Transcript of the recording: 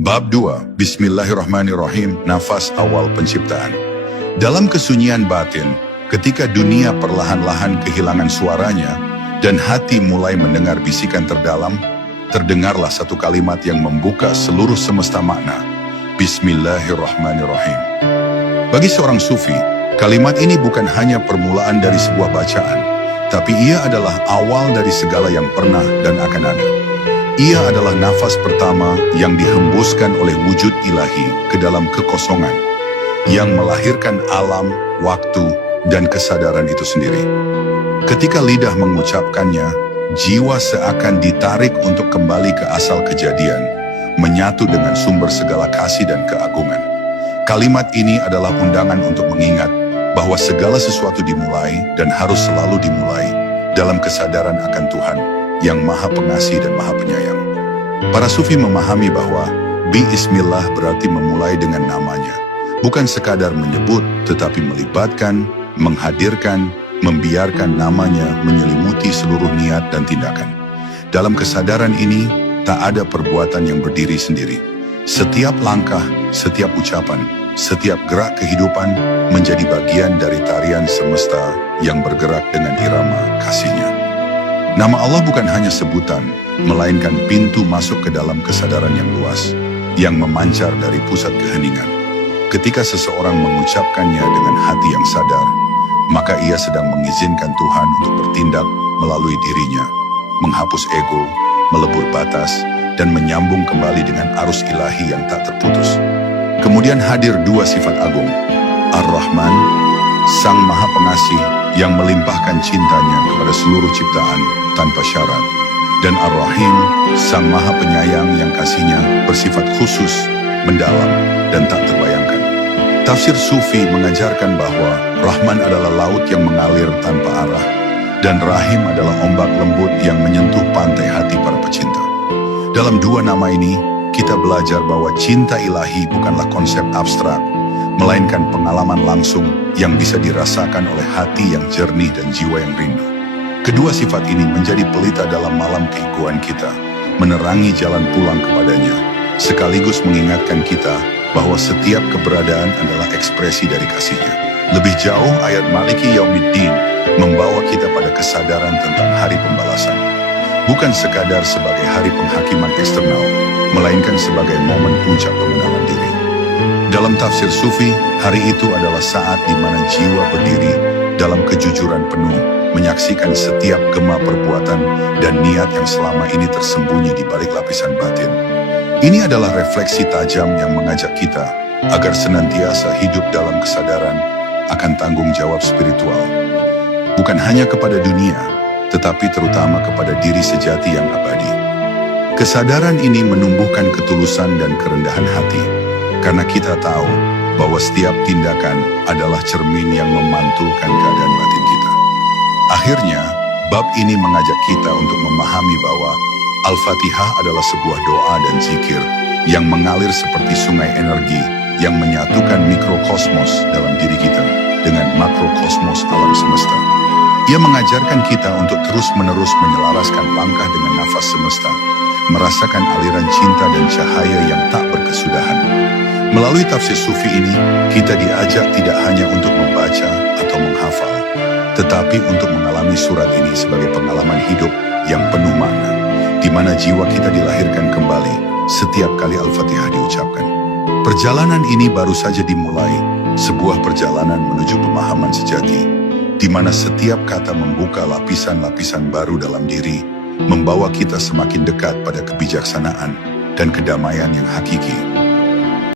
Bab 2, Bismillahirrahmanirrahim, nafas awal penciptaan. Dalam kesunyian batin, ketika dunia perlahan-lahan kehilangan suaranya, dan hati mulai mendengar bisikan terdalam, terdengarlah satu kalimat yang membuka seluruh semesta makna. Bismillahirrahmanirrahim. Bagi seorang sufi, kalimat ini bukan hanya permulaan dari sebuah bacaan, tapi ia adalah awal dari segala yang pernah dan akan ada. Ia adalah nafas pertama yang dihembuskan oleh wujud ilahi ke dalam kekosongan, yang melahirkan alam, waktu, dan kesadaran itu sendiri. Ketika lidah mengucapkannya, jiwa seakan ditarik untuk kembali ke asal kejadian, menyatu dengan sumber segala kasih dan keagungan. Kalimat ini adalah undangan untuk mengingat bahwa segala sesuatu dimulai dan harus selalu dimulai dalam kesadaran akan Tuhan yang Maha Pengasih dan Maha Penyayang. Para sufi memahami bahwa Bismillah berarti memulai dengan namanya, bukan sekadar menyebut, tetapi melibatkan, menghadirkan, membiarkan namanya menyelimuti seluruh niat dan tindakan. Dalam kesadaran ini, tak ada perbuatan yang berdiri sendiri. Setiap langkah, setiap ucapan, setiap gerak kehidupan menjadi bagian dari tarian semesta yang bergerak dengan irama kasih-Nya. Nama Allah bukan hanya sebutan, melainkan pintu masuk ke dalam kesadaran yang luas, yang memancar dari pusat keheningan. Ketika seseorang mengucapkannya dengan hati yang sadar, maka ia sedang mengizinkan Tuhan untuk bertindak melalui dirinya, menghapus ego, melebur batas, dan menyambung kembali dengan arus ilahi yang tak terputus. Kemudian hadir dua sifat agung, Ar-Rahman, Sang Maha Pengasih yang melimpahkan cintanya kepada seluruh ciptaan tanpa syarat, dan Ar-Rahim, Sang Maha Penyayang yang kasihnya bersifat khusus, mendalam, dan tak terbayangkan. Tafsir Sufi mengajarkan bahwa Rahman adalah laut yang mengalir tanpa arah, dan Rahim adalah ombak lembut yang menyentuh pantai hati para pecinta. Dalam dua nama ini, kita belajar bahwa cinta ilahi bukanlah konsep abstrak, melainkan pengalaman langsung yang bisa dirasakan oleh hati yang jernih dan jiwa yang rindu. Kedua sifat ini menjadi pelita dalam malam keegoan kita, menerangi jalan pulang kepadanya, sekaligus mengingatkan kita bahwa setiap keberadaan adalah ekspresi dari kasih-Nya. Lebih jauh, ayat Maliki Yaumiddin membawa kita pada kesadaran tentang hari pembalasan. Bukan sekadar sebagai hari penghakiman eksternal, melainkan sebagai momen puncak pengenalan diri. Dalam tafsir Sufi, hari itu adalah saat di mana jiwa berdiri dalam kejujuran penuh, menyaksikan setiap gema perbuatan dan niat yang selama ini tersembunyi di balik lapisan batin. Ini adalah refleksi tajam yang mengajak kita agar senantiasa hidup dalam kesadaran akan tanggung jawab spiritual. Bukan hanya kepada dunia, tetapi terutama kepada diri sejati yang abadi. Kesadaran ini menumbuhkan ketulusan dan kerendahan hati, karena kita tahu bahwa setiap tindakan adalah cermin yang memantulkan keadaan batin kita. Akhirnya, bab ini mengajak kita untuk memahami bahwa Al-Fatihah adalah sebuah doa dan zikir yang mengalir seperti sungai energi yang menyatukan mikrokosmos dalam diri kita dengan makrokosmos alam semesta. Ia mengajarkan kita untuk terus-menerus menyelaraskan langkah dengan nafas semesta, merasakan aliran cinta dan cahaya yang tak berkesudahan. Melalui tafsir Sufi ini, kita diajak tidak hanya untuk membaca atau menghafal, tetapi untuk mengalami surat ini sebagai pengalaman hidup yang penuh makna, di mana jiwa kita dilahirkan kembali setiap kali Al-Fatihah diucapkan. Perjalanan ini baru saja dimulai, sebuah perjalanan menuju pemahaman sejati, di mana setiap kata membuka lapisan-lapisan baru dalam diri, membawa kita semakin dekat pada kebijaksanaan dan kedamaian yang hakiki.